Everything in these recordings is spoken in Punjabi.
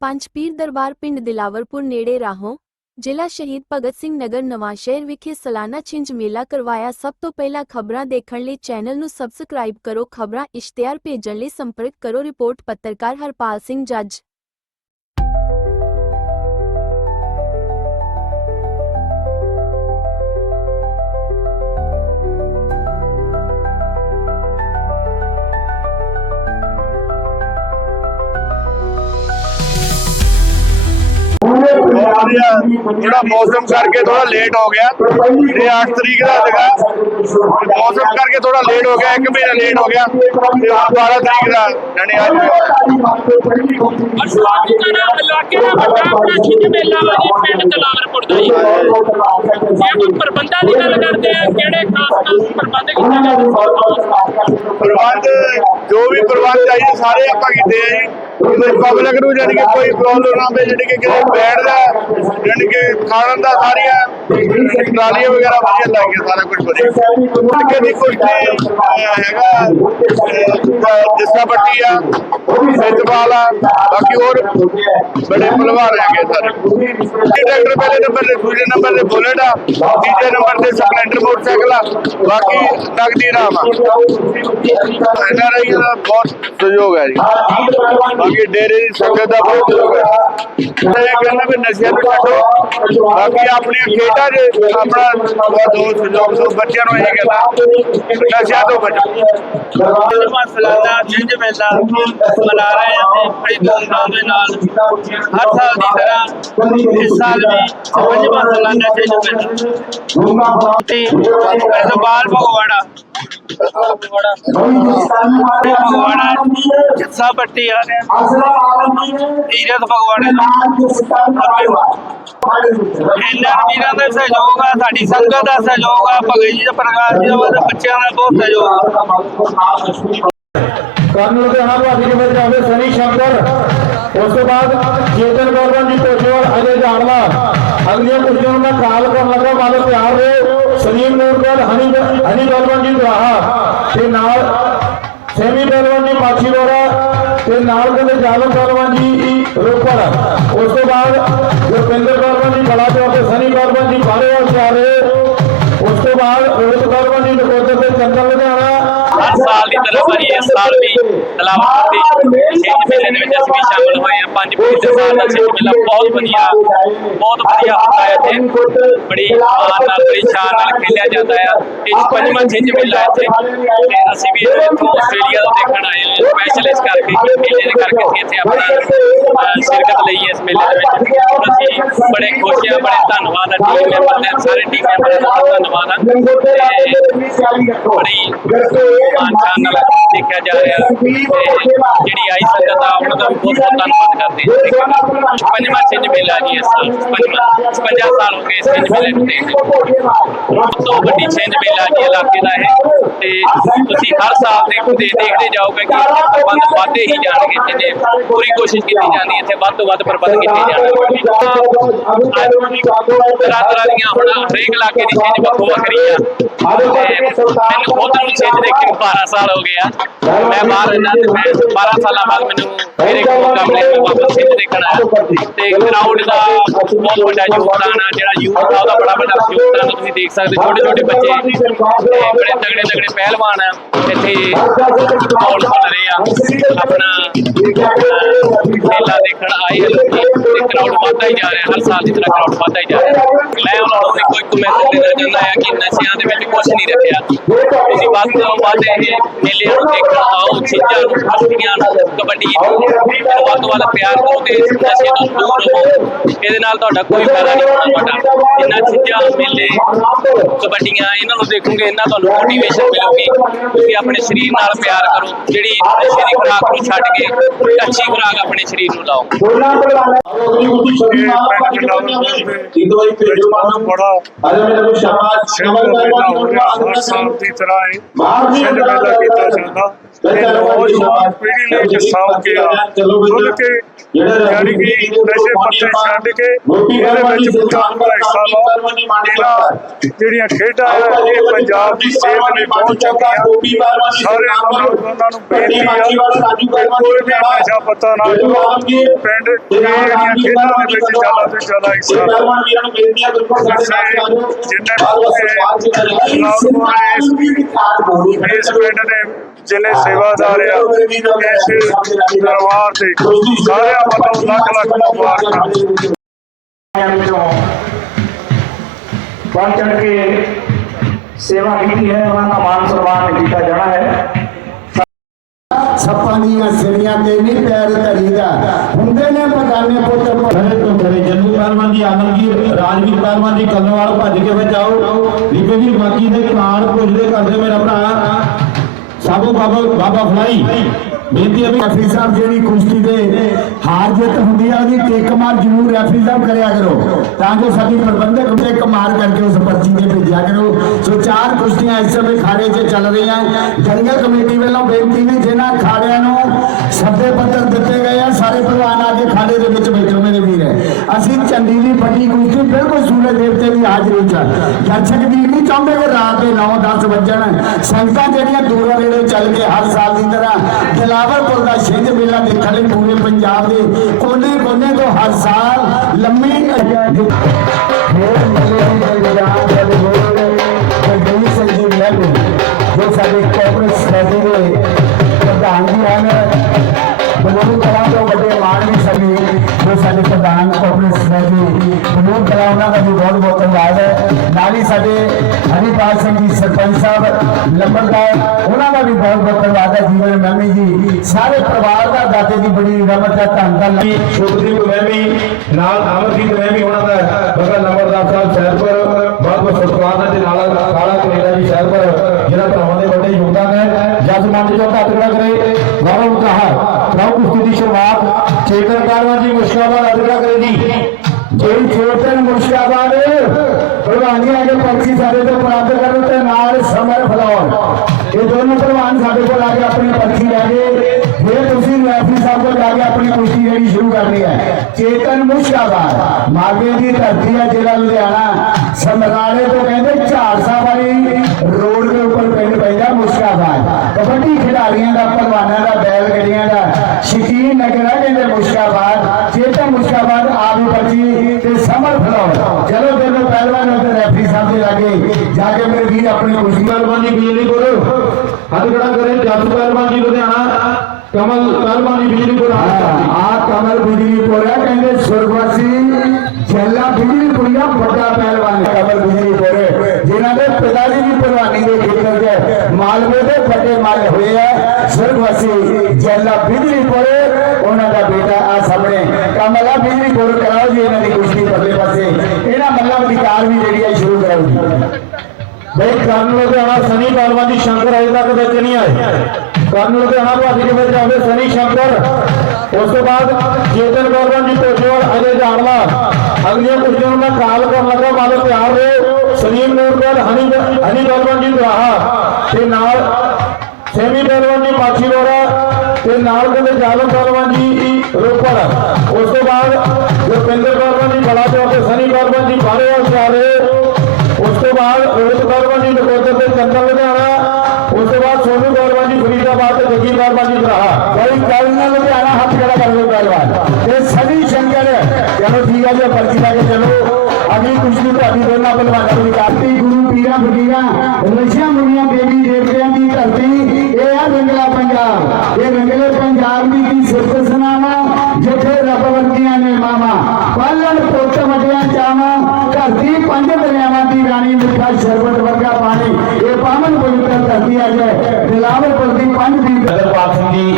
ਪੰਚਪੀਰ ਦਰਬਾਰ ਪਿੰਡ ਦਿਲਾਵਰਪੁਰ ਨੇੜੇ ਰਾਹੋਂ, ਜ਼ਿਲ੍ਹਾ ਸ਼ਹੀਦ ਭਗਤ ਸਿੰਘ ਨਗਰ ਨਵਾਂਸ਼ਹਿਰ ਵਿਖੇ ਸਾਲਾਨਾ ਛਿੰਝ ਮੇਲਾ ਕਰਵਾਇਆ। ਸਭ ਤੋਂ ਪਹਿਲਾਂ ਖਬਰਾਂ ਦੇਖਣ ਲਈ ਚੈਨਲ ਨੂੰ ਸਬਸਕ੍ਰਾਈਬ ਕਰੋ। ਖਬਰਾਂ ਇਸ਼ਤਿਹਾਰ ਭੇਜਣ ਲਈ ਸੰਪਰਕ ਕਰੋ। ਰਿਪੋਰਟ ਪੱਤਰਕਾਰ ਹਰਪਾਲ ਸਿੰਘ ਜੱਜ। ਥੋੜਾ ਮੌਸਮ ਕਰਕੇ ਥੋੜਾ ਲੇਟ ਹੋ ਗਿਆ। ਇਹ 8 ਤਰੀਕ ਦਾ ਸੀਗਾ। ਮੌਸਮ ਕਰਕੇ ਥੋੜਾ ਲੇਟ ਹੋ ਗਿਆ, ਇੱਕ ਮਹੀਨਾ ਲੇਟ ਹੋ ਗਿਆ। ਤੇ 12 ਤਰੀਕ ਦਾ, ਜਾਣੀ ਅੱਜ ਅਸਲਾਮੀ ਕਰਾ ਇਲਾਕੇ ਦਾ ਵੱਡਾ ਆਪਣਾ ਮੇਲਾ ਵਾ ਜੀ ਪਿੰਡ ਦਲਾਵਰਪੁਰ ਦਾ ਜੀ ਜੇ ਪ੍ਰਬੰਧਾਂ ਦੀ ਗੱਲ ਕਰਦੇ ਆ ਕਿਹੜੇ ਖਾਸ ਖਾਸ ਪ੍ਰਬੰਧ ਕੀਤੇ ਗਏ ਪ੍ਰਬੰਧ ਜੋ ਵੀ ਪ੍ਰਬੰਧ ਚਾਹੀਦੇ ਸਾਰੇ ਆਪਾਂ ਕੀਤੇ ਆ ਜੀ। ਕੋਈ ਪਬਲਿਕ ਨੂੰ ਜਾਣੀ ਕਿ ਕੋਈ ਪ੍ਰੋਬਲਮ ਨਾ ਆਵੇ ਜਿਹੜੀ ਕਿ ਕਿਤੇ ਬੈਠਦਾ, ਜਾਣੀ ਕਿ ਖਾਣ ਦਾ ਸਾਰੀਆਂ ਟਰਾਲੀਆਂ ਵਗੈਰਾ ਵਧੀਆ ਲੱਗੀਆਂ ਸਾਰਾ ਕੁਝ ਵਧੀਆ ਕਿਹਦੀ ਕੁਸ਼ਤੀ ਅਹ, ਹੈਗਾ ਜਿਸਾ ਬੱਟੀ ਆ ਸਿੱਧਵਾਲ ਆ ਬਾਕੀ ਹੋਰ ਬੜੇ ਭਲਵਾਨ ਹੈਗੇ ਸਾਰੇ। ਟਰੈਕਟਰ ਪਹਿਲੇ ਨੰਬਰ ਤੇ ਦੂਜੇ ਨੰਬਰ ਤੇ ਬੁਲਟ ਆ ਤੀਜੇ ਨੰਬਰ ਤੇ ਸਪਲੈਂਡਰ ਮੋਟਰਸਾਈਕਲ ਆ ਬਾਕੀ ਨਗਦੀ ਰਾਮ ਆ। ਇਹਨਾਂ ਦਾ ਬਹੁਤ ਸਹਿਯੋਗ ਹੈ ਜੀ। ਬਾਕੀ ਡੇਰੇ ਦੀ ਸੰਗਤ ਦਾ ਬਹੁਤ ਸਹਿਯੋਗ ਹੈ। ਮੈਂ ਕਹਿੰਦਾ ਵੀ ਨਸ਼ਿਆਂ ਨੂੰ ਛੱਡੋ। ਬਾਕੀ ਆਪਣੀਆਂ ਖੇਡਾਂ ਦੇ ਆਪਣਾ ਬਹੁਤ ਦੋ ਬੱਚਿਆਂ ਨੂੰ ਇਹ ਕਹਿੰਦਾ, ਨਸ਼ਿਆਂ ਤੋਂ ਬਚੋ। ਪੰਜਵਾਂ ਸਾਲਾਨਾ ਛਿੰਝ ਮੇਲਾ ਮਨਾ ਰਹੇ ਹਾਂ ਤੇ ਬੜੀ ਧੂਮਧਾਮ ਦੇ ਨਾਲ ਹਰ ਸਾਲ ਦੀ ਤਰ੍ਹਾਂ ਇਸ ਸਾਲ ਵੀ ਪੰਜਵਾਂ ਸਾਲਾਨਾ ਛਿੰਝ ਮੇਲਾ। ਤੇ ਰਜ਼ਬਾਲ ਭਗਵਾੜਾ ਭਗਵਾੜਾ ਜੱਸਾ ਪੱਟੀ ਆ ਰਿਹਾ ਤੀਰਥ ਭਗਵਾੜੇ ਇਹਨਾਂ ਵੀਰਾਂ ਦਾ ਸਹਿਯੋਗ ਆ ਸਾਡੀ ਸੰਗਤ ਦਾ ਸਹਿਯੋਗ ਆ ਭਗਤ ਜੀ ਦਾ ਪ੍ਰਕਾਸ਼ ਜੀ ਦਾ ਬੱਚਿਆਂ ਦਾ ਬਹੁਤ ਸਹਿਯੋਗ ਆ ਕਰਨ ਲੁਧਿਆਣਾ ਭਾਜੀ ਦੇ ਵਿੱਚ ਆਵੇ ਸਨੀ ਸ਼ੰਕਰ। ਉਸ ਤੋਂ ਬਾਅਦ ਚੇਤਨ ਗੌਰਵਨ ਜੀ ਪੋਜੋਰ ਅਜੇ ਜਾਣਵਾ ਅਗਲੀਆਂ ਕੁਰਸੀਆਂ ਨੂੰ ਕਾਲ ਕਰਨ ਲੱਗਾ ਮਾਲੋ ਪਿਆਰ ਦੇ ਸਲੀਮ ਨੂਰਗੜ ਹਨੀ ਹਨੀ ਗੌਰਵਨ ਜੀ ਦੁਆਹਾ ਤੇ ਨਾਲ ਸੈਮੀ ਬਲਵਾਨ ਜੀ ਮਾਛੀਵਾੜਾ ਤੇ ਨਾਲ ਕਹਿੰਦੇ ਜਾਲਮ ਗੌਰਵਨ ਜੀ ਰੋਪੜ। ਉਸ ਤੋਂ ਬਾਅਦ ਗੁਰਪਿੰਦਰ ਗੌਰਵਨ ਜੀ ਬੜਾ ਚੌਕ ਤੇ ਸਨੀ ਗੌਰਵਨ ਜੀ ਬਾਰੇ ਚਾਰੇ ਉਸ ਤੋਂ ਬਾਅਦ ਰੋਹਿਤ ਗੌਰਵਨ ਜੀ ਨਕੋਦਰ ਤੇ ਚੰਦਨ ਲੁਧਿਆਣਾ ਹਰ ਸਾਲ ਦੀ ਤਰ੍ਹਾਂ ਸਾਰੀ ਇਸ ਸਾਲ ਵੀ ਤਲਾਵਾਂ ਦੀ ਛੇਜ ਮੇਲੇ ਦੇ ਵਿੱਚ ਅਸੀਂ ਵੀ ਸ਼ਾਮਲ ਹੋਏ ਹਾਂ। ਪੰਜ ਪੀਰ ਸਾਲ ਦਾ ਛੇਜ ਮੇਲਾ ਬਹੁਤ ਵਧੀਆ ਬਹੁਤ ਵਧੀਆ ਹੁੰਦਾ ਹੈ ਇੱਥੇ। ਬੜੀ ਮਾਣ ਨਾਲ, ਬੜੀ ਸ਼ਾਨ ਨਾਲ ਖੇਡਿਆ ਜਾਂਦਾ ਹੈ ਇਹ ਪੰਜਵਾਂ ਛੇਜ ਮੇਲਾ ਇੱਥੇ। ਤੇ ਅਸੀਂ ਵੀ ਇੱਥੋਂ ਆਸਟ੍ਰੇਲੀਆ ਤੋਂ ਦੇਖਣ ਆਏ ਹਾਂ। ਸਪੈਸ਼ਲ ਇਸ ਕਰਕੇ ਕਿ ਮੇਲੇ ਦੇ ਕਰਕੇ ਅਸੀਂ ਇੱਥੇ ਆਪਣੀ ਸ਼ਿਰਕਤ ਲਈ ਇਸ ਮੇਲੇ ਦੇ ਵਿੱਚ। ਅਸੀਂ ਬੜੇ ਖੁਸ਼ ਹਾਂ, ਬੜੇ ਧੰਨਵਾਦ ਹੈ। ਟੀਮ ਮੈਂਬਰ ਦੇ ਸਾਰੇ ਟੀਮ ਮੈਂਬਰਾਂ ਦਾ ਬਹੁਤ ਧੰਨਵਾਦ ਹੈ। ਤੇ ਬੜੀ ਮਾਨਸਾਨ ਨਾਲ ਦੇਖਿਆ ਜਾ ਰਿਹਾ। ਤੇ ਜਿਹੜੀ ਆਈ ਸੰਗਤ ਆ ਉਹਨਾਂ ਦਾ ਵੀ ਬਹੁਤ ਬਹੁਤ ਧੰਨਵਾਦ ਕਰਦੇ ਹਾਂ। ਪੰਜਵਾਂ ਛਿੰਝ ਮੇਲਾ ਜੀ ਇਸ ਸਾਲ ਪੰਜਵਾਂ। 55 ਸਾਲ ਹੋ ਗਏ ਇਸ ਛਿੰਝ ਮੇਲੇ ਨੂੰ ਦੇਖਦੇ ਤੋਂ ਵੱਡੀ ਛਿੰਝ ਮੇਲਾ ਜੀ ਇਲਾਕੇ ਦਾ ਹੈ। ਤੇ ਤੁਸੀਂ ਹਰ ਸਾਲ ਦੇਖਦੇ ਦੇਖਦੇ ਜਾਓਗੇ ਕਿ ਪ੍ਰਬੰਧ ਵੱਧਦੇ ਹੀ ਜਾਣਗੇ। ਜਿੰਨੇ ਪੂਰੀ ਕੋਸ਼ਿਸ਼ ਕੀਤੀ ਜਾਂਦੀ ਹੈ ਇੱਥੇ ਵੱਧ ਤੋਂ ਵੱਧ ਪ੍ਰਬੰਧ ਕੀਤੇ ਜਾਣਗੇ। ਤਰ੍ਹਾਂ ਤਰ੍ਹਾਂ ਦੀਆਂ ਹੁਣ ਹਰੇਕ ਇਲਾਕੇ ਦੀ ਛਿੰਝ ਵੱਖੋ ਵੱਖਰੀ ਆ ਮੈਨੂੰ ਖੁਦ ਨੂੰ ਛਿੰਝ ਦੇਖੇ 12 ਸਾਲ ਹੋ ਗਏ ਆ ਮੈਂ ਬਾਹਰ ਰਹਿਣਾ ਤੇ ਮੈਂ 12 ਸਾਲਾਂ ਬਾਅਦ ਮੈਨੂੰ ਮੇਰੇ ਕੋਲ ਕੰਮ ਲਈ ਵਾਪਸ ਛਿੰਝ ਦੇਖਣ ਤੇ ਕਰਾਊਡ ਦਾ ਬਹੁਤ ਵੱਡਾ ਯੋਗਦਾਨ ਆ ਜਿਹੜਾ ਯੂਥ ਦਾ ਉਹਦਾ ਬੜਾ ਵੱਡਾ ਯੋਗਦਾਨ ਤੁਸੀਂ ਦੇਖ ਸਕਦੇ ਛੋਟੇ ਛੋਟੇ ਬੱਚੇ ਤੇ ਬੜੇ ਤਗੜੇ ਤਗੜੇ ਪਹਿਲਵਾਨ ਆ ਇੱਥੇ ਦੌੜ ਭੱਜ ਰਹੇ ਆ ਆਪਣਾ ਅਹ, ਦੇਖਣ ਆਏ ਲੋਕੀ ਤੇ ਕਰਾਊਡ ਵੱਧਦਾ ਹੀ ਜਾ ਰਿਹਾ ਹਰ ਸਾਲ ਦੀ ਤਰ੍ਹਾਂ ਕਰਾਊਡ ਵੱਧਦਾ ਹੀ ਜਾ ਰਿਹਾ। ਮੈਂ ਉਹਨਾਂ ਨੂੰ ਇੱਕੋ ਇੱਕ ਮੈਸੇਜ ਦੇਣਾ ਚਾਹੁੰਦਾ ਹਾਂ ਕਿ ਨਸ਼ਿਆਂ ਦੇ ਵਿੱਚ ਕੁਝ ਨਹੀਂ ਰੱਖਿਆ। ਤੁਸੀਂ ਵੱਧ ਤੋਂ ਵੱਧ ਇਹ ਮੇਲੇ ਨੂੰ ਦੇਖਣ ਆਓ ਚੀਜ਼ਾਂ ਨੂੰ ਕੁਸ਼ਤੀਆਂ ਨੂੰ ਕਬੱਡੀ ਨੂੰ ਵੱਧ ਤੋਂ ਵੱਧ ਪਿਆਰ ਕਰੋ ਤੇ ਨਸ਼ੇ ਤੋਂ ਦੂਰ ਰਹੋ। ਇਹਦੇ ਨਾਲ ਤੁਹਾਡਾ ਕੋਈ ਫਾਇਦਾ ਨਹੀਂ ਹੋਣਾ ਤੁਹਾਡਾ। ਇਹਨਾਂ ਚੀਜ਼ਾਂ ਮੇਲੇ ਕਬੱਡੀਆਂ ਇਹਨਾਂ ਨੂੰ ਦੇਖੋਗੇ ਇਹਨਾਂ ਤੁਹਾਨੂੰ ਮੋਟੀਵੇਸ਼ਨ ਮਿਲੂਗੀ। ਤੁਸੀਂ ਆਪਣੇ ਸਰੀਰ ਨਾਲ ਪਿਆਰ ਕਰੋ। ਜਿਹੜੀ ਨਸ਼ੇ ਦੀ ਖੁਰਾਕ ਨੂੰ ਛੱਡ ਕੇ ਅੱਛੀ ਖੁਰਾਕ ਆਪਣੇ ਸਰੀਰ ਨੂੰ ਲਾਓ। ਬੜਾ ਹੋ ਰਿਹਾ ਹਰ ਸਾਲ ਦੀ ਤਰ੍ਹਾਂ ਕੀਤਾ ਜਾਂਦਾ ਇਹ ਨੌਜਵਾਨ ਪੀੜ੍ਹੀ ਲਈ ਜਸਾਉ ਕੇ ਖੁੱਲ ਕੇ ਯਾਨੀ ਕਿ ਨਸ਼ੇ ਪੱਤੇ ਛੱਡ ਕੇ ਇਹਦੇ ਵਿੱਚ ਪੂਰਾ ਆਪਣਾ ਹਿੱਸਾ ਲਓ। ਇਹਨਾਂ ਜਿਹੜੀਆਂ ਖੇਡਾਂ ਆ ਇਹ ਪੰਜਾਬ ਦੀ ਸਿਹਤ ਲਈ ਬਹੁਤ ਚੰਗੀਆਂ। ਸਾਰੇ ਨੌਜਵਾਨਾਂ ਨੂੰ ਬੇਨਤੀ ਆ ਕੋਈ ਵੀ ਨਸ਼ਾ ਪੱਤਾ ਨਾ ਪਿੰਡ ਜਿਹੜੀਆਂ ਖੇਡਾਂ ਦੇ ਵਿੱਚ ਜ਼ਿਆਦਾ ਤੋਂ ਜ਼ਿਆਦਾ ਹਿੱਸਾ ਲਓ ਜਿੰਨੇ ਇਸ ਪਿੰਡ ਦੇ ਜਿੰਨੇ ਸੇਵਾਦਾਰ ਆ ਇਸ ਦਰਬਾਰ ਤੇ ਸਾਰਿਆਂ ਵੱਲੋਂ ਲੱਖ ਲੱਖ ਮੁਬਾਰਕਾਂ बढ़ चढ़ के सेवा की है उन्होंने मान सम्मान किया जाना है ਸੱਪਾਂ ਦੀਆਂ ਸਿੜੀਆਂ ਤੇ ਨਹੀਂ ਪੈਰ ਧਰੀਦਾ ਹੁੰਦੇ ਨੇ ਬਗਾਨੇ ਪੁੱਤ खड़े तो खड़े जन्नू पहलवान जी आलमगीर राजवीर पहलवान जी कलवाल भज के ਵਿੱਚ ਆਓ ਰੀਪੇ ਜੀ ਬਾਕੀ ਦੇ ਕਾਰਡ ਪੁੱਜਦੇ ਕਰਦੇ ਮੇਰਾ ਭਰਾ ਸਾਬੂ ਬਾਬਾ ਬਾਬਾ ਫਲਾਈ ਬੇਨਤੀ ਹੈ ਵੀ ਰੈਫਰੀ ਸਾਹਿਬ ਜਿਹੜੀ ਕੁਸ਼ਤੀ ਦੇ ਹਾਰ ਜਿੱਤ ਹੁੰਦੀ ਆ, ਉਹਦੀ ਟੇਕ ਮਾਰ ਜ਼ਰੂਰ ਰੈਫਰੀ ਸਾਹਿਬ ਕਰਿਆ ਕਰੋ। ਤਾਂ ਜੋ ਸਾਡੀ ਪ੍ਰਬੰਧਕ ਨੂੰ ਮਾਰ ਕਰਕੇ ਉਸ ਪਰਚੀ ਤੇ ਭੇਜਿਆ ਕਰੋ। ਸੋ ਚਾਰ ਕੁਸ਼ਤੀਆਂ ਇਸ ਸਮੇਂ ਖਾੜੇ 'ਚ ਚੱਲ ਰਹੀਆਂ। ਜੰਗਲ ਕਮੇਟੀ ਵੱਲੋਂ ਬੇਨਤੀ ਨੇ, ਜਿਨ੍ਹਾਂ ਖਾੜਿਆਂ ਨੂੰ ਸੱਦੇ ਪੱਤਰ ਦਿੱਤੇ ਗਏ ਆ, ਸਾਰੇ ਭਲਵਾਨ ਆ ਕੇ ਖਾੜੇ ਦੇ ਵਿੱਚ ਬੈਠੋ ਮੇਰੇ ਵੀਰ। ਅਸੀਂ ਚੰਡੀ ਦੀ ਵੱਡੀ ਕੁਸ਼ਤੀ ਬਿਲਕੁਲ ਸੂਰਜ ਦੇਵਤੇ ਦੀ ਹਾਜ਼ਰੀ 'ਚ ਆ। ਦਰਸ਼ਕ ਵੀਰ ਨਹੀਂ ਚਾਹੁੰਦੇ ਕਿ ਰਾਤ ਦੇ 9-10 ਵੱਜਣ। ਸੰਗਤਾਂ ਜਿਹੜੀਆਂ ਦੂਰੋਂ ਨੇੜੇ ਚੱਲ ਕੇ ਹਰ ਸਾਲ ਦੀ ਤਰ੍ਹਾਂ ਜਲਾਵਰਪੁਰ ਦਾ ਛਿੰਝ ਮੇਲਾ ਦੇਖਣ ਲਈ ਪੂਰੇ ਪੰਜਾਬ ਦੇ ਕੋਨੇ-ਕੋਨੇ ਤੋਂ ਹਰ ਸਾਲ ਲੰਮੀ ਫੇਰ ਮੇਲੇ ਦੀ ਜਲਜਾਨ ਦੇ ਬੋਲ ਜਗਦੀਸ਼ ਸਿੰਘ ਸਾਡੇ ਪ੍ਰਧਾਨ ਕਾਂਗਰਸ ਸੈਕਟਰੀ ਬਨੂਰ ਕਲਾਂ, ਉਹਨਾਂ ਦਾ ਵੀ ਬਹੁਤ ਬਹੁਤ ਧੰਨਵਾਦ ਹੈ। ਨਾਲ ਹੀ ਸਾਡੇ ਹਰੀਪਾਲ ਸਿੰਘ ਜੀ, ਸਰਪੰਚ ਸਾਹਿਬ, ਲੰਬੜਦਾਰ, ਉਹਨਾਂ ਦਾ ਵੀ ਬਹੁਤ ਬਹੁਤ ਧੰਨਵਾਦ ਹੈ। ਜੀਵਨ ਮਹਿਮੀ ਜੀ, ਸਾਰੇ ਪਰਿਵਾਰ ਦਾ, ਦਾਤੇ ਦੀ ਬੜੀ ਰਹਿਮਤ ਹੈ ਧੰਨ ਧੰਨ। ਸ਼ੁਭਦੀਪ ਮਹਿਮੀ, ਨਾਲ ਅਮਰਜੀਤ ਮਹਿਮੀ ਉਹਨਾਂ ਦਾ ਬਗਲ ਨੰਬਰਦਾਰ ਸਾਹਿਬ ਸ਼ਹਿਰਪੁਰ ਬਹੁਤ ਬਹੁਤ ਸਤਿਕਾਰ ਹੈ ਤੇ ਨਾਲ ਕਾਲਾ ਕਨੇਡਾ ਜੀ ਸ਼ਹਿਰਪੁਰ ਜਿਹੜਾ ਭਰਾਵਾਂ ਦੇ ਵੱਡੇ ਯੋਗਦਾਨ ਹੈ। ਜਸ ਮੰਚ ਚੋਂ ਹੱਥ ਖੜਾ ਕਰੇ। ਗੌਰਵ ਕਹਾ ਪ੍ਰਭ ਕੁਸ਼ਤੀ ਦੀ ਸ਼ੁਰੂਆਤ ਚੇਤਨ ਕਾਲਵਾ ਜੀ ਮੁਸ਼ਕਾਬਾਦ ਹੱਥ ਖੜਾ ਕਰੇ ਜਿਹੜੀ ਚੇਤਨ ਮੁਰਸ਼ਿਦਾਬਾਦ ਪ੍ਰਵਾਨੀਆਂ ਦੇ ਪੰਛੀ ਸਾਡੇ ਤੋਂ ਪ੍ਰਾਪਤ ਕਰਨ ਤੇ ਨਾਲ ਸਮਰ ਫਲਾਉਣ। ਇਹ ਦੋਨੋਂ ਪ੍ਰਵਾਨ ਸਾਡੇ ਕੋਲ ਆ ਕੇ ਆਪਣੀ ਪੰਛੀ ਲੈ ਗਏ। ਫਿਰ ਤੁਸੀਂ ਰੈਫਰੀ ਸਾਹਿਬ ਕੋਲ ਜਾ ਕੇ ਆਪਣੀ ਕੁਸ਼ਤੀ ਜਿਹੜੀ ਸ਼ੁਰੂ ਕਰਨੀ ਹੈ। ਚੇਤਨ ਮੁਰਸ਼ਿਦਾਬਾਦ, ਮਾਗੇ ਦੀ ਧਰਤੀ ਹੈ ਜਿਹੜਾ ਲੁਧਿਆਣਾ, ਸਮਰਾਲੇ ਤੋਂ ਕਹਿੰਦੇ ਝਾੜਸਾ ਵਾਲੀ ਰੋਡ ਦੇ ਉੱਪਰ ਪਿੰਡ ਪੈਂਦਾ ਮੁਰਸ਼ਿਦਾਬਾਦ। ਕਬੱਡੀ ਖਿਡਾਰੀਆਂ ਦਾ ਪਹਿਲਵਾਨਾਂ ਦਾ, ਬੈਲ ਗੱਡੀਆਂ ਦਾ ਸ਼ਕੀਨ ਨਗਰ ਹੈ ਕਹਿੰਦੇ ਮੁਰਸ਼ਿਦਾਬਾਦ ਚੇਤਨ ਮੁਰਸ਼ਿਦਾਬਾਦ ਆਪ ਪਰਚੀ ਤੇ ਸਮਰ ਫਲਾਉ ਚਲੋ ਦੋਨੋਂ ਪਹਿਲਵਾਨ ਅਤੇ ਰੈਫਰੀ ਸਾਹਿਬ ਦੇ ਲਾਗੇ ਜਾ ਕੇ ਮੇਰੇ ਵੀਰ ਆਪਣੀ ਕੁਸ਼ਤੀ ਪਹਿਲਵਾਨ ਜੀ ਬਿਜਲੀਪੁਰ ਹੱਥ ਖੜਾ ਕਰੇ ਜਸ ਪਹਿਲਵਾਨ ਜੀ ਲੁਧਿਆਣਾ ਕਮਲ ਪਹਿਲਵਾਨ ਜੀ ਬਿਜਲੀਪੁਰ ਆ ਕਮਲ ਬਿਜਲੀਪੁਰ ਹੈ ਕਹਿੰਦੇ ਸੁਰਗਵਾਸੀ ਜੱਲਾ ਬਿਜਲੀਪੁਰੀਆ ਵੱਡਾ ਪਹਿਲਵਾਨ ਕਮਲ ਬਿਜਲੀਪੁਰ ਜਿਨ੍ਹਾਂ ਦੇ ਪਿਤਾ ਜੀ ਵੀ ਪਹਿਲਵਾਨੀ ਦੇ ਖੇਤਰ 'ਚ ਮਾਲਵੇ ਦੇ ਵੱਡੇ ਮਾਲ ਹੋਏ ਆ ਸੁਰਗਵਾਸੀ ਜੱਲਾ ਬਿਜਲੀਪੁਰ ਉਹਨਾਂ ਦਾ ਬੇਟਾ ਆ ਸਾਹਮਣੇ। ਕਮਲਾ ਬਿਜਲੀਪੁਰ ਕਰਾਓ ਜੀ ਇਹਨਾਂ ਦੀ ਕੁਸ਼ਤੀ ਪਰਲੇ ਪਾਸੇ। ਇਹਨਾਂ ਮੱਲਾ ਅਧਿਕਾਰ ਵੀ ਜਿਹੜੀ ਹੈ ਸ਼ੁਰੂ ਕਰਾਓ ਜੀ। ਬਈ, ਕਰਨ ਲੁਧਿਆਣਾ ਸਨੀ ਪਹਿਲਵਾਨ ਜੀ ਸ਼ੰਕਰ ਅਜੇ ਤੱਕ ਵਿੱਚ ਨਹੀਂ ਆਏ। ਕਰਨ ਲੁਧਿਆਣਾ ਭੱਜ ਕੇ ਵਿੱਚ ਆਵੇ ਸਨੀ ਸ਼ੰਕਰ। ਉਸ ਤੋਂ ਬਾਅਦ ਚੇਤਨ ਪਹਿਲਵਾਨ ਜੀ ਪੋਚੇਵਾਲ ਅਜੇ ਜਾਣਵਾ ਅਗਲੀਆਂ ਕੁੜੀਆਂ ਨੂੰ ਮੈਂ ਕਾਲ ਕਰਨ ਲੱਗਾ ਮਾਲੋ ਤਿਆਰ ਰਹੋ ਸਲੀਮ ਨੂਰਪਾਲ ਹਨੀ ਹਨੀ ਪਹਿਲਵਾਨ ਜੀ ਦੁਆਹਾ ਤੇ ਨਾਲ ਸੇਮੀ ਪਹਿਲਵਾਨ ਜੀ ਮਾਛੀ ਲੋਰਾ ਤੇ ਨਾਲ ਕਹਿੰਦੇ ਜਾਲਮ ਪਹਿਲਵਾਨ ਜੀ ਰੋਪੜ। ਉਸ ਤੋਂ ਬਾਅਦ ਗੁਰਪਿੰਦਰ ਪਹਿਲਵਾਨ ਜੀ ਬੜਾ ਚੌਕ ਤੇ ਸਨੀ ਪਹਿਲਵਾਨ ਜੀ ਬਾਰੇ ਆ ਸਾਰੇ ਉਸ ਤੋਂ ਬਾਅਦ ਰੋਹਿਤ ਪਹਿਲਵਾਨ ਜੀ ਨਕੋਦਰ ਤੇ ਚੰਦਨ ਲੁਧਿਆਣਾ। ਉਸ ਤੋਂ ਬਾਅਦ ਸੋਨੂ ਪਹਿਲਵਾਨ ਜੀ ਫਰੀਦਾਬਾਦ ਤੇ ਜੱਗੀ ਪਹਿਲਵਾਨ ਜੀ ਦਰਾਹਾ ਕੋਈ ਗੱਲ ਨਾ ਲੁਧਿਆਣਾ ਹੱਥ ਖੜਾ ਕਰ ਲਓ ਪਹਿਲਵਾਨ ਤੇ ਸਨੀ ਸ਼ੰਕਰ ਚਲੋ ਠੀਕ ਹੈ ਜੀ ਪਰਚੀ ਲਾ ਕੇ ਚਲੋ। ਅਗਲੀ ਕੁਸ਼ਤੀ ਤੁਹਾਡੀ ਦੋਨਾਂ ਪਹਿਲਵਾਨਾਂ ਦੀ ਕਾਰਤੀ ਗੁਰੂ ਪੀਰਾਂ ਫਕੀਰਾਂ ਰਸ਼ੀਆਂ ਮੁਨੀਆਂ ਦੇਵੀ ਦੇਵਤਿਆਂ ਦੀ ਧਰਤੀ। ਇਹ ਆ ਰੰਗਲਾ ਪੰਜਾਬ। ਇਹ ਰੰਗਲੇ ਪੰਜਾਬ ਦੀ ਕੀ ਸਿਫਤ ਸੁਣਾਵਾ ਜਿੱਥੇ ਰੱਬ ਵਰਗੀਆਂ ਨੇ ਮਾਵਾ। ਪਾਲਣ ਪੁੱਤ ਵੱਡਿਆਂ ਚਾਵਾਂ। ਧਰਤੀ ਪੰਜ ਦਰਿਆਵਾਂ ਦੀ ਰਾਣੀ ਮਿੱਠਾ ਸ਼ਰਬਤ ਵਰਗਾ ਪਾਣੀ। ਇਹ ਪਾਵਨ ਪਵਿੱਤਰ ਧਰਤੀ ਅੱਜ ਦਿਲਾਵਰਪੁਰ ਦੀ ਪੰਜ ਦੀ ਨਗਰਪਾਲ ਸਿੰਘ ਜੀ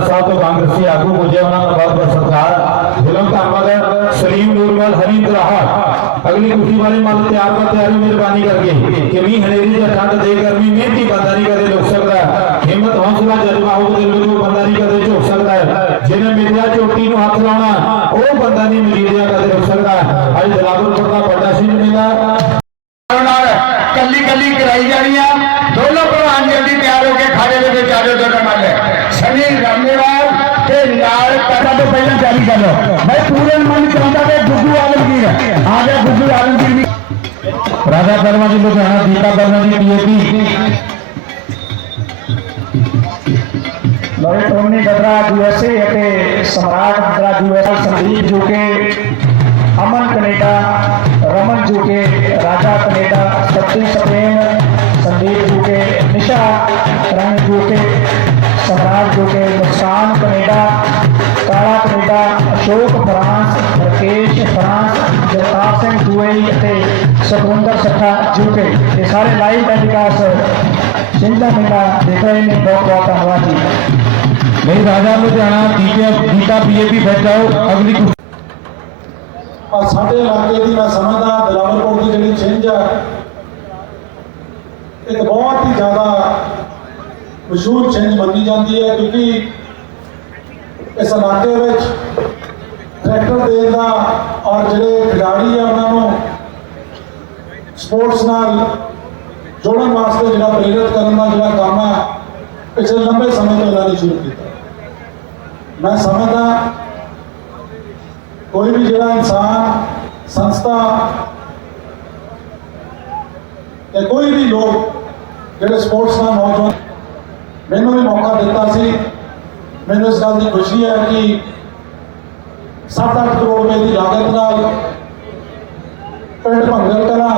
ਸਾਹਿਬ ਤੋਂ ਕਾਂਗਰਸੀ ਆਗੂ ਪੁੱਜੇ ਉਹਨਾਂ ਦਾ ਬਹੁਤ ਬਹੁਤ ਸਤਿਕਾਰ। ਦਿਲੋਂ ਧੰਨਵਾਦ ਹੈ ਸਲੀਮ ਨੂਰਮਲ ਹਰੀ ਦਰਾਹਾ ਅਗਲੀ ਕੁਸ਼ਤੀ ਵਾਲੇ ਮੱਲ ਤਿਆਰ ਕਰ ਤਿਆਰੀ ਮਿਹਰਬਾਨੀ ਕਰਕੇ ਕਿ ਮੀਂਹ ਹਨੇਰੀ ਜਾਂ ਠੰਡ ਦੇ ਗਰਮੀ ਮਿਹਨਤੀ ਬੰਦਾ ਨਹੀਂ ਕਦੇ ਲੁਕ ਸਕਦਾ ਹੈ। ਹਿੰਮਤ ਹੌਸਲਾ ਜਜ਼ਬਾ ਹੋਵੇ ਦਿਲ ਵਿੱਚ ਉਹ ਬੰਦਾ ਨਹੀਂ ਕਦੇ ਝੁਕ ਸਕਦਾ ਹੈ। ਜਿਹਨੇ ਮਿਲਿਆ ਚੋਟੀ ਨੂੰ ਹੱਥ ਲਾਉਣਾ ਉਹ ਬੰਦਾ ਨਹੀਂ ਮਜੀਦਿਆ ਕਦੇ ਰੁਕ ਸਕਦਾ ਹੈ। ਅੱਜ ਜਲਾਲਪੁਰ ਦਾ ਵੱਡਾ ਸਿੰਘ ਮੇਲਾ ਕੱਲੀ ਕੱਲੀ ਕਰਾਈ ਜਾਣੀ ਆ ਦੋਨੋਂ ਭਲਵਾਨ ਜਲਦੀ ਤਿਆਰ ਹੋ ਕੇ ਖਾੜੇ ਦੇ ਵਿੱਚ ਆ ਜਾਓ ਦੋਨੋਂ ਮੱਲ ਸਨੀ ਰਾਮੇਵਾਲ ਤੋਂ ਪਹਿਲਾਂ ਜਾਰੀ ਕਰ ਲਓ। ਮੈਂ ਪੂਰੇ ਮਨ ਚਾਹੁੰਦਾ ਕਿ ਗੁੱਗੂ ਆਲਮਗੀਰ ਆ ਗਿਆ ਗੁੱਜੂ ਆਲਮਗੀਰ ਵੀ। ਰਾਜਾ ਪਰਮਾ ਜੀ ਲੁਧਿਆਣਾ, ਦੀਪਾ ਪਰਮਾ ਜੀ ਪੀਏਪੀ ਨਵੇਂ ਟੋਮਨੀ ਬਦਰਾ ਯੂਐਸਏ ਅਤੇ ਸਮਰਾਟ ਬਦਰਾ ਯੂਐਸਏ ਸੰਦੀਪ ਜੋ ਕਿ, ਅਮਨ ਕੈਨੇਡਾ, ਰਮਨ ਜੋ ਕਿ, ਰਾਜਾ ਕੈਨੇਡਾ, ਸੱਤੀ ਸਪੇਨ ਸੰਦੀਪ ਜੋ ਕਿ, ਨਿਸ਼ਾ ਰੰਗ ਜੋ ਕਿ, ਸਮਰਾਟ ਜੋ ਕਿ, Muskan Ashok France Rakesh France Jagtar Singh Dubai ਅਤੇ ਸੁਖਵਿੰਦਰ ਸੱਠਾ ਜੋ ਕਿ। ਇਹ ਸਾਰੇ ਲਾਈਵ ਟੈਲੀਕਾਸਟ ਸਿੰਧਾ ਮੇਲਾ ਦੇਖ ਰਹੇ ਨੇ। ਬਹੁਤ ਬਹੁਤ ਧੰਨਵਾਦ ਜੀ। ਨਹੀਂ ਰਾਜਾ ਲੁਧਿਆਣਾ ਦੀਪਾ ਦੀਪਾ ਪੀਏਪੀ ਫਿਰ ਜਾਓ ਅਗਲੀ ਔਰ ਸਾਡੇ ਇਲਾਕੇ ਦੀ ਮੈਂ ਸਮਝਦਾ ਦਿਲਾਵਰਪੁਰ ਦੀ ਜਿਹੜੀ ਛਿੰਝ ਹੈ ਇੱਕ ਬਹੁਤ ਹੀ ਜ਼ਿਆਦਾ ਮਸ਼ਹੂਰ ਛਿੰਝ ਮੰਨੀ ਜਾਂਦੀ ਹੈ ਕਿਉਂਕਿ ਇਸ ਇਲਾਕੇ ਵਿੱਚ ਟਰੈਕਟਰ ਦਾ ਔਰ ਜਿਹੜੇ ਖਿਡਾਰੀ ਆ ਉਹਨਾਂ ਨੂੰ ਸਪੋਰਟਸ ਨਾਲ ਜੋੜਨ ਵਾਸਤੇ ਜਿਹੜਾ ਪ੍ਰੇਰਿਤ ਕਰਨ ਦਾ ਜਿਹੜਾ ਕੰਮ ਹੈ ਪਿਛਲੇ ਲੰਬੇ ਸਮੇਂ ਤੋਂ ਇਹਨਾਂ ਨੇ ਸ਼ੁਰੂ ਕੀਤਾ। ਮੈਂ ਸਮਝਦਾ ਕੋਈ ਵੀ ਜਿਹੜਾ ਇਨਸਾਨ, ਸੰਸਥਾ ਤੇ ਕੋਈ ਵੀ ਲੋਕ ਜਿਹੜੇ ਸਪੋਰਟਸ ਨਾਲ ਨੌਜਵਾਨ ਮੈਨੂੰ ਵੀ ਮੌਕਾ ਦਿੱਤਾ ਸੀ। ਮੈਨੂੰ ਇਸ ਗੱਲ ਦੀ ਖੁਸ਼ੀ ਹੈ ਕਿ 7-8 ਕਰੋੜ ਰੁਪਏ ਦੀ ਲਾਗਤ ਨਾਲ ਪਿੰਡ ਭੰਗਲ ਕਲਾਂ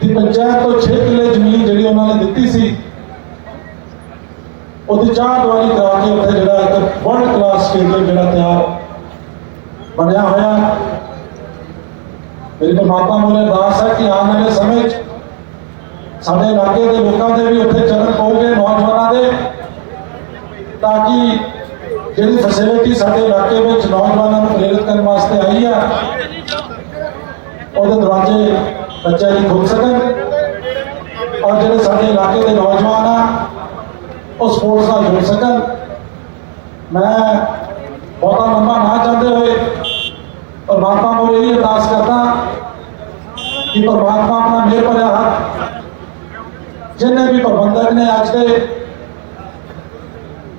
ਦੀ ਪੰਚਾਇਤ ਤੋਂ 6 ਕਿੱਲੇ ਜ਼ਮੀਨ ਜਿਹੜੀ ਉਹਨਾਂ ਨੇ ਦਿੱਤੀ ਸੀ, ਉਹਦੀ ਚਾਹ ਦਵਾਈ ਕਰਾ ਕੇ ਉੱਥੇ ਜਿਹੜਾ ਇੱਕ ਵਰਲਡ ਕਲਾਸ ਸਟੇਡੀਅਮ ਜਿਹੜਾ ਤਿਆਰ ਬਣਿਆ ਹੋਇਆ। ਮੇਰੀ ਪਰਮਾਤਮਾ ਮੂਲੇ ਅਰਦਾਸ ਹੈ ਕਿ ਆਉਣ ਵਾਲੇ ਸਮੇਂ 'ਚ ਸਾਡੇ ਇਲਾਕੇ ਦੇ ਲੋਕਾਂ ਦੇ ਵੀ ਉੱਥੇ ਚਰਨ ਪਾਉਗੇ ਨੌਜਵਾਨਾਂ ਦੇ, ਤਾਂ ਕਿ ਜਿਹੜੀ ਫੈਸਿਲਿਟੀ ਸਾਡੇ ਇਲਾਕੇ ਵਿੱਚ ਨੌਜਵਾਨਾਂ ਨੂੰ ਪ੍ਰੇਰਿਤ ਕਰਨ ਵਾਸਤੇ ਆਈ ਆ, ਉਹਦੇ ਦਰਵਾਜ਼ੇ ਬੱਚਿਆਂ ਦੀ ਖੁੱਲ ਸਕਣ। ਔਰ ਜਿਹੜੇ ਸਾਡੇ ਇਲਾਕੇ ਦੇ ਨੌਜਵਾਨ ਆ, ਉਹ ਸਪੋਰਟਸ ਨਾਲ ਜੁੜ ਸਕਣ। ਮੈਂ ਬਹੁਤਾ ਲੰਬਾ ਨਾ ਜਾਂਦੇ ਹੋਏ ਪਰਮਾਤਮਾ ਨੂੰ ਇਹ ਅਰਦਾਸ ਕਰਦਾ ਕਿ ਪਰਮਾਤਮਾ ਆਪਣਾ ਮਿਹਰ ਭਰਿਆ ਹੱਥ ਜਿੰਨੇ ਵੀ ਪ੍ਰਬੰਧਕ ਨੇ ਅੱਜ ਦੇ,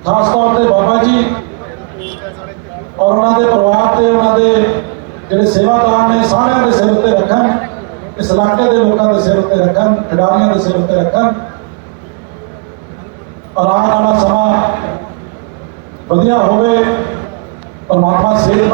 ਖਾਸ ਤੌਰ ਤੇ ਬਾਬਾ ਜੀ ਔਰ ਉਹਨਾਂ ਦੇ ਪਰਿਵਾਰ ਤੇ ਉਹਨਾਂ ਦੇ ਜਿਹੜੇ ਸੇਵਾਦਾਰ ਨੇ, ਸਾਰਿਆਂ ਦੇ ਸਿਰ ਉੱਤੇ ਰੱਖਣ, ਇਸ ਇਲਾਕੇ ਦੇ ਲੋਕਾਂ ਦੇ ਸਿਰ ਉੱਤੇ ਰੱਖਣ, ਖਿਡਾਰੀਆਂ ਦੇ ਸਿਰ ਉੱਤੇ ਰੱਖਣ। ਔਰ ਆਉਣ ਵਾਲਾ ਸਮਾਂ ਵਧੀਆ ਹੋਵੇ, ਪਰਮਾਤਮਾ ਸਿਹਤ